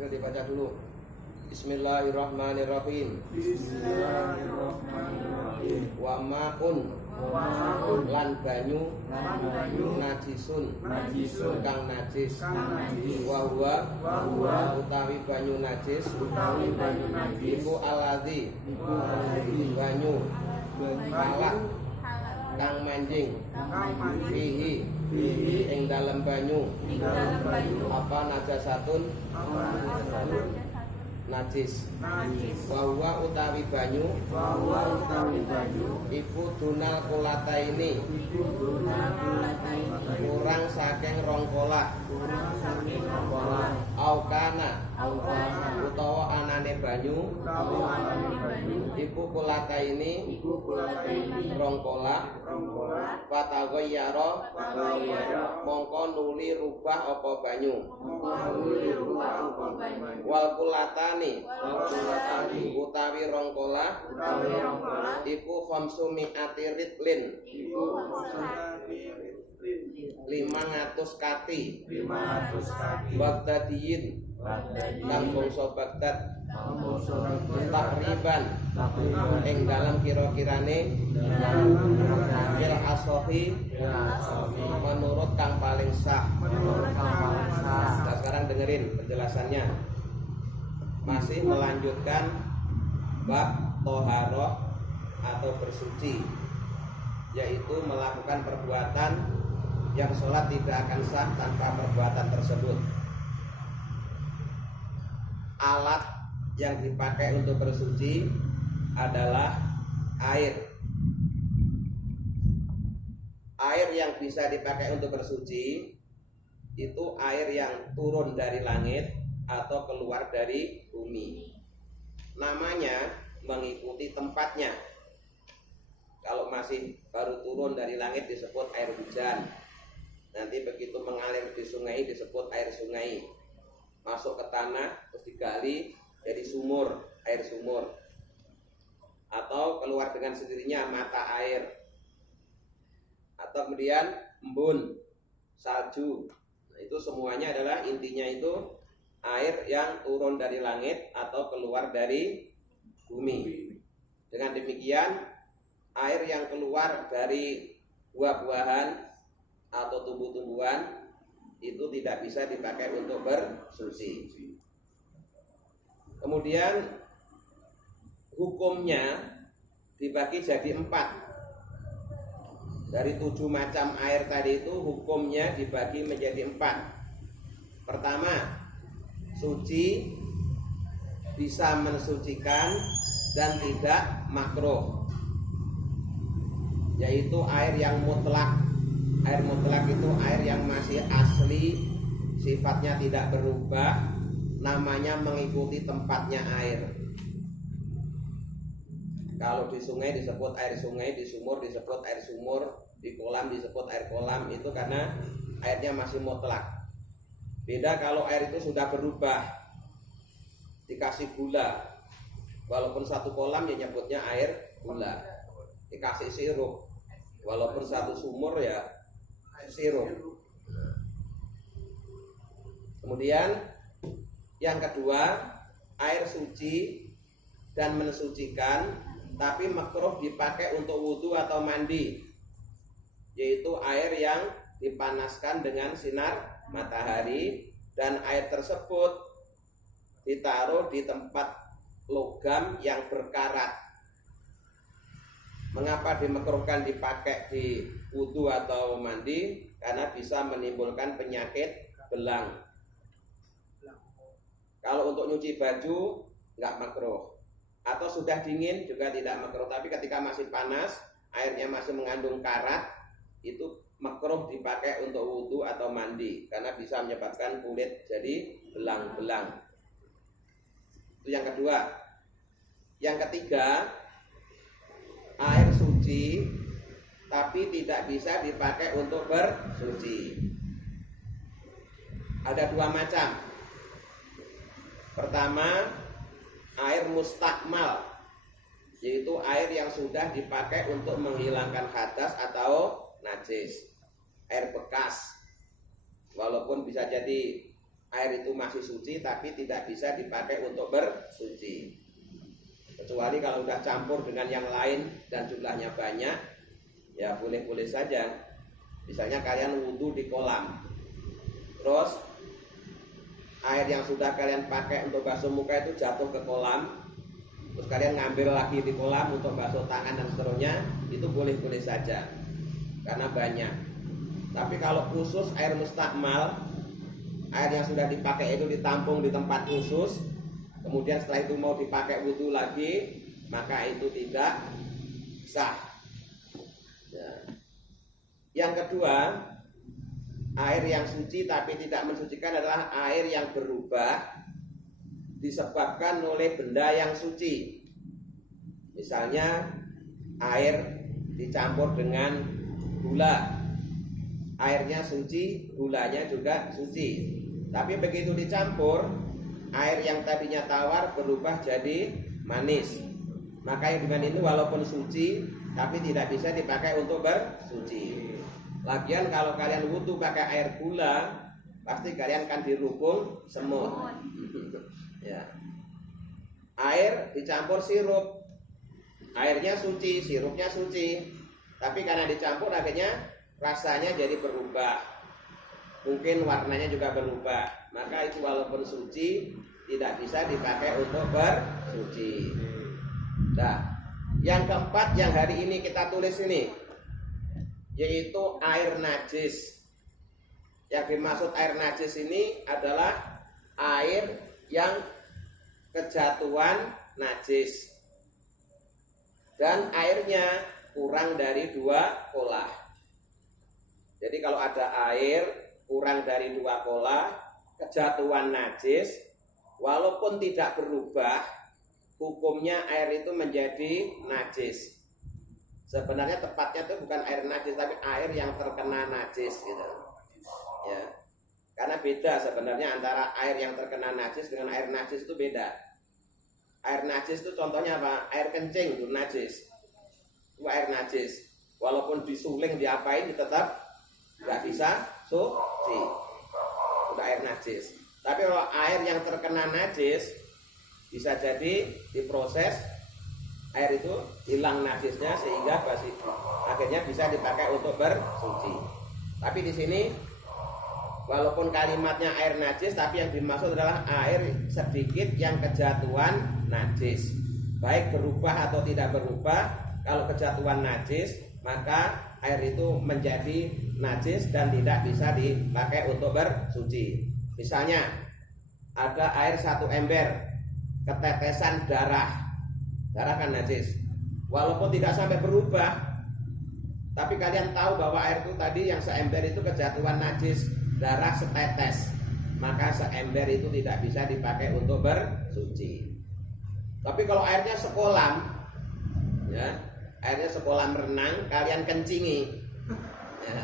Yuk dibaca dulu. Bismillahirrahmanirrahim. Bismillahirrahmanirrahim. Wa ma'un Wa'un lan banyu banyu najisun najisun kang najis. kang najis. Wa huwa Wahwa utawi banyu najis utawi banyu najis iku aladzi iku alladzi banyu palak banyu kang manjing kang manjing fihi fihi ing dalem banyu ing dalem banyu apa najasatun apa najasatun najis. najis. Wa huwa utawi banyu Wahwa utawi banyu iku dunal kulataini iku guna kulataini kurang saking rong kolah kurang saking rokolan aukana aukana utawa anane banyu utawi alane banyu iku kulataini iku kulataini rong kolah rokolan fataghayyara Fataghayyara mongko nuli rubah apa banyu mengkawuli rupa apa banyu wal kulatani Wakulatani utawi rong kolah utawi rokolan iku khamsumi atiridlin iku konsumsi 500 kati 500 kaki Baghdadiyin lan bangsa Baghdad takriban ing dalam kira-kirane fil asohi menurut kang paling sah. Nah, sekarang dengerin penjelasannya. Masih melanjutkan bab toharoh atau bersuci, yaitu melakukan perbuatan yang sholat tidak akan sah tanpa perbuatan tersebut. Alat yang dipakai untuk bersuci adalah air. Air yang bisa dipakai untuk bersuci itu air yang turun dari langit atau keluar dari bumi. Namanya mengikuti tempatnya. Kalau masih baru turun dari langit disebut air hujan. Nanti begitu mengalir di sungai disebut air sungai. Masuk ke tanah terus digali jadi sumur, air sumur. Atau keluar dengan sendirinya mata air. Atau kemudian embun, salju. Nah, itu semuanya adalah intinya itu air yang turun dari langit atau keluar dari bumi. Dengan demikian air yang keluar dari buah-buahan atau tumbuh-tumbuhan itu tidak bisa dipakai untuk bersuci. Kemudian hukumnya dibagi jadi 4. Dari 7 macam air tadi itu hukumnya dibagi menjadi 4. Pertama, suci, bisa mensucikan dan tidak makruh, yaitu air yang mutlak. Air mutlak itu air yang masih asli, sifatnya tidak berubah, namanya mengikuti tempatnya air. Kalau di sungai disebut air sungai, di sumur disebut air sumur, di kolam disebut air kolam, itu karena airnya masih mutlak. Beda kalau air itu sudah berubah, dikasih gula, walaupun satu kolam ya nyebutnya air gula, dikasih sirup, walaupun satu sumur ya sirup. Kemudian yang kedua, air suci dan mensucikan, tapi makruh dipakai untuk wudhu atau mandi, yaitu air yang dipanaskan dengan sinar matahari dan air tersebut ditaruh di tempat logam yang berkarat. Mengapa dimakruhkan dipakai di wudhu atau mandi? Karena bisa menimbulkan penyakit belang. Kalau untuk nyuci baju nggak makruh, atau sudah dingin juga tidak makruh. Tapi ketika masih panas, airnya masih mengandung karat, itu makruh dipakai untuk wudhu atau mandi, karena bisa menyebabkan kulit jadi belang-belang. Itu yang kedua. Yang ketiga, air suci tapi tidak bisa dipakai untuk bersuci. Ada 2 macam. Pertama, air mustakmal, yaitu air yang sudah dipakai untuk menghilangkan hadas atau najis. Air bekas, walaupun bisa jadi air itu masih suci tapi tidak bisa dipakai untuk bersuci. Kecuali kalau udah campur dengan yang lain dan jumlahnya banyak, ya boleh-boleh saja. Misalnya kalian wudhu di kolam, terus air yang sudah kalian pakai untuk basuh muka itu jatuh ke kolam, terus kalian ngambil lagi di kolam untuk basuh tangan dan seterusnya, itu boleh-boleh saja karena banyak. Tapi kalau khusus air mustakmal, air yang sudah dipakai itu ditampung di tempat khusus, kemudian setelah itu mau dipakai wudhu lagi, maka itu tidak sah. Ya. Yang kedua, air yang suci tapi tidak mensucikan adalah air yang berubah disebabkan oleh benda yang suci. Misalnya air dicampur dengan gula, airnya suci, gulanya juga suci. Tapi begitu dicampur, air yang tadinya tawar berubah jadi manis. Maka yang dengan itu walaupun suci, tapi tidak bisa dipakai untuk bersuci. Lagian kalau kalian wudhu pakai air gula, pasti kalian akan dirubung semut. Ya. Air dicampur sirup, airnya suci, sirupnya suci, tapi karena dicampur akhirnya rasanya jadi berubah. Mungkin warnanya juga berubah, maka itu walaupun suci tidak bisa dipakai untuk bersuci. Nah, yang keempat yang hari ini kita tulis ini, yaitu air najis. Yang dimaksud air najis ini adalah air yang kejatuhan najis dan airnya kurang dari 2 kolah. Jadi kalau ada air kurang dari 2 kolah, kejatuhan najis, walaupun tidak berubah, hukumnya air itu menjadi najis. Sebenarnya tepatnya itu bukan air najis, tapi air yang terkena najis gitu. Ya. Karena beda sebenarnya antara air yang terkena najis dengan air najis itu beda. Air najis itu contohnya apa? Air kencing itu najis. Itu air najis. Walaupun disuling diapain tetap nggak bisa suci. Udah air najis. Tapi kalau air yang terkena najis bisa jadi diproses, air itu hilang najisnya sehingga akhirnya bisa dipakai untuk bersuci. Tapi di sini walaupun kalimatnya air najis, tapi yang dimaksud adalah air sedikit yang kejatuhan najis. Baik berubah atau tidak berubah, kalau kejatuhan najis maka air itu menjadi najis dan tidak bisa dipakai untuk bersuci. Misalnya ada air 1 ember, ketetesan darah kan najis. Walaupun tidak sampai berubah, tapi kalian tahu bahwa air itu tadi yang seember itu kejatuhan najis, darah setetes, maka seember itu tidak bisa dipakai untuk bersuci. Tapi kalau airnya sekolam, ya, airnya sekolam renang, kalian kencingi, ya.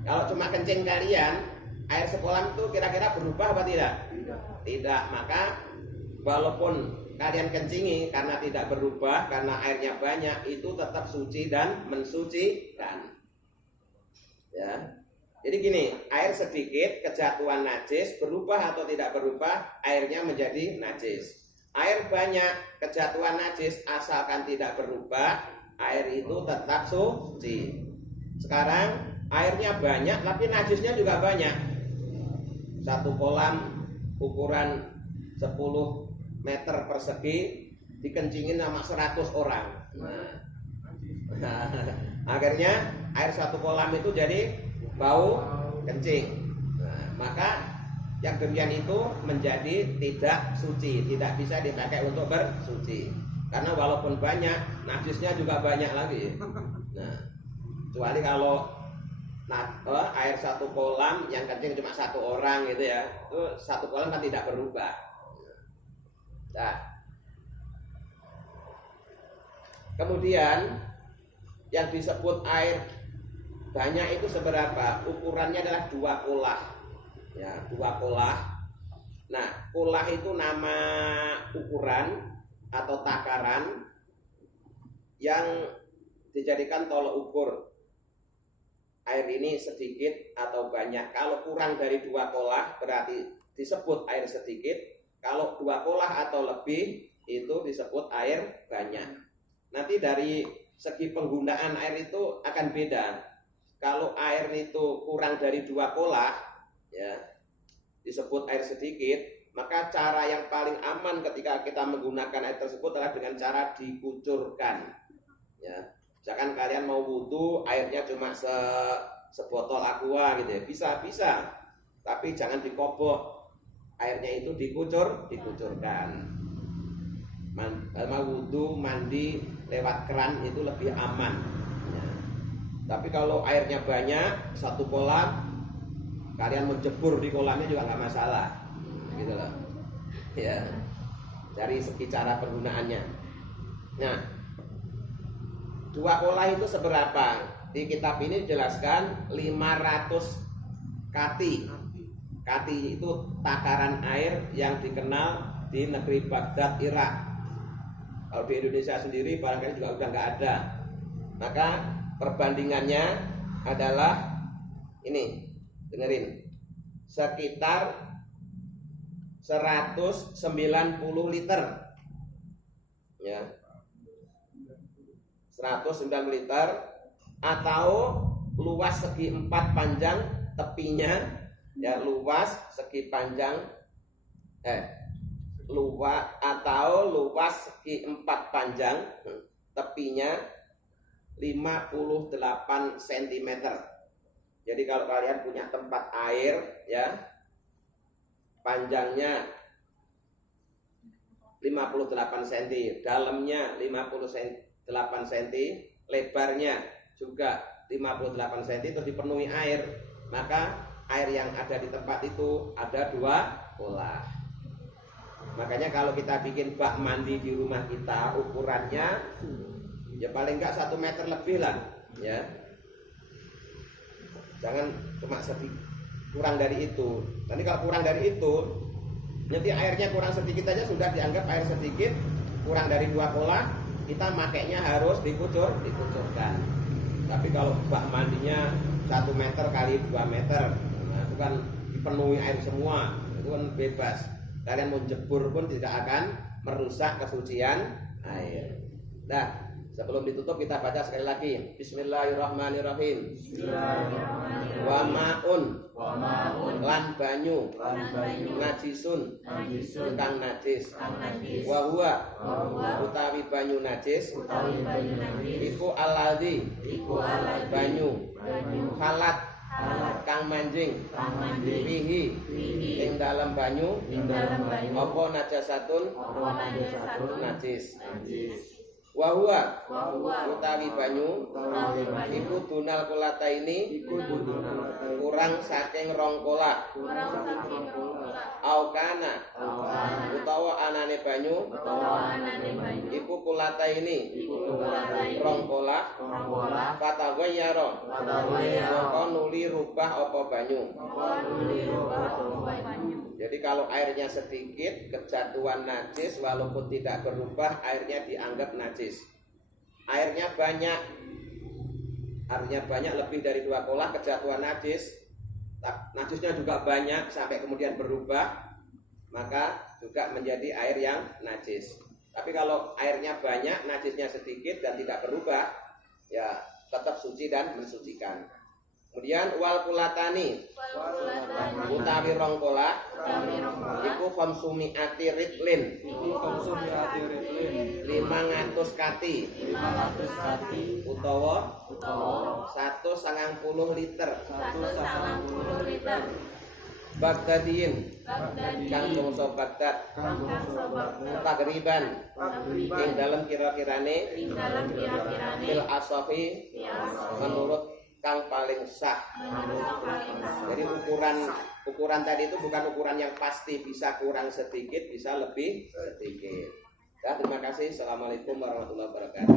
Kalau cuma kencing kalian, air sekolam itu kira-kira berubah apa tidak? Tidak. Maka walaupun kalian kencingi karena tidak berubah, karena airnya banyak, itu tetap suci dan mensucikan. Ya. Jadi gini, air sedikit kejatuhan najis, berubah atau tidak berubah, airnya menjadi najis. Air banyak kejatuhan najis, asalkan tidak berubah, air itu tetap suci. Sekarang airnya banyak tapi najisnya juga banyak. 1 kolam ukuran 10 meter persegi dikencingin sama 100 orang. Nah, akhirnya air 1 kolam itu jadi bau kencing. Nah, maka yang demikian itu menjadi tidak suci, tidak bisa dipakai untuk bersuci. Karena walaupun banyak, najisnya juga banyak lagi. Nah, kecuali kalau air 1 kolam yang kencing cuma 1 orang gitu ya, itu 1 kolam kan tidak berubah. Nah, kemudian yang disebut air banyak itu seberapa? Ukurannya adalah 2 kolah. Ya, 2 kolah. Nah, kolah itu nama ukuran atau takaran yang dijadikan tolok ukur. Air ini sedikit atau banyak. Kalau kurang dari 2 kolah berarti disebut air sedikit. Kalau 2 kolah atau lebih itu disebut air banyak. Nanti dari segi penggunaan air itu akan beda. Kalau air itu kurang dari 2 kolah, ya, disebut air sedikit. Maka cara yang paling aman ketika kita menggunakan air tersebut adalah dengan cara dikucurkan. Ya, misalkan kalian mau wudhu, airnya cuma sebotol aqua gitu ya, bisa. Tapi jangan dikobok. Airnya itu dikucurkan. Mau wudhu, mandi lewat keran itu lebih aman. Ya. Tapi kalau airnya banyak, 1 kolam, kalian menjebur di kolamnya juga nggak masalah, gitu loh. Ya, dari segi cara penggunaannya. Nah, 2 kolah itu seberapa? Di kitab ini dijelaskan 500 kati. Kati itu takaran air yang dikenal di negeri Baghdad, Irak. Kalau di Indonesia sendiri barangkali juga udah nggak ada. Maka perbandingannya adalah ini, dengerin, sekitar 190 liter, ya, 190 liter, atau luas segi 4 panjang tepinya, ya, luas segi panjang luas segi 4 panjang tepinya 58 cm. Jadi kalau kalian punya tempat air, ya, panjangnya 58 cm, dalamnya 58 cm, lebarnya juga 58 cm, terus dipenuhi air, maka air yang ada di tempat itu ada 2 kolah. Makanya kalau kita bikin bak mandi di rumah kita, ukurannya ya paling enggak 1 meter lebih lah, ya. Jangan cuma kurang dari itu. Nanti kalau kurang dari itu, nanti airnya kurang sedikit aja sudah dianggap air sedikit. Kurang dari 2 kolah, kita makainya harus dikucurkan. Tapi kalau bak mandinya 1 meter kali 2 meter, nah itu kan dipenuhi air semua, itu kan bebas. Kalian mau jebur pun tidak akan merusak kesucian air. Nah, sebelum ditutup kita baca sekali lagi. Bismillahirrahmanirrahim. Wa ma'un lan banyu najisun kang najis. Wa huwa utawi banyu najis iku alladzi banyu halat kang manjing fihi ing dalam banyu apa najasatun najis. Wa huwa utawi banyu iku dunal kolata ini kurang saking 2 kolah. Aukana utawa anane banyu iku kolata ini 2 kolah. Fatawayaro maka nuli rubah apa banyu. Jadi kalau airnya sedikit, kejatuhan najis, walaupun tidak berubah, airnya dianggap najis. Airnya banyak lebih dari 2 kolah, kejatuhan najis, najisnya juga banyak sampai kemudian berubah, maka juga menjadi air yang najis. Tapi kalau airnya banyak, najisnya sedikit dan tidak berubah, ya tetap suci dan mensucikan. Kemudian wal kulatani utawi 2 kolah iku konsumati ritlin 500 kati utawa 190 liter Baghdadiyin kang bangsa Baghdad takriban ing dalam kira-kirane fil asafi menurut kang paling sah. Jadi ukuran tadi itu bukan ukuran yang pasti, bisa kurang sedikit, bisa lebih sedikit. Ya, terima kasih. Assalamualaikum warahmatullahi wabarakatuh.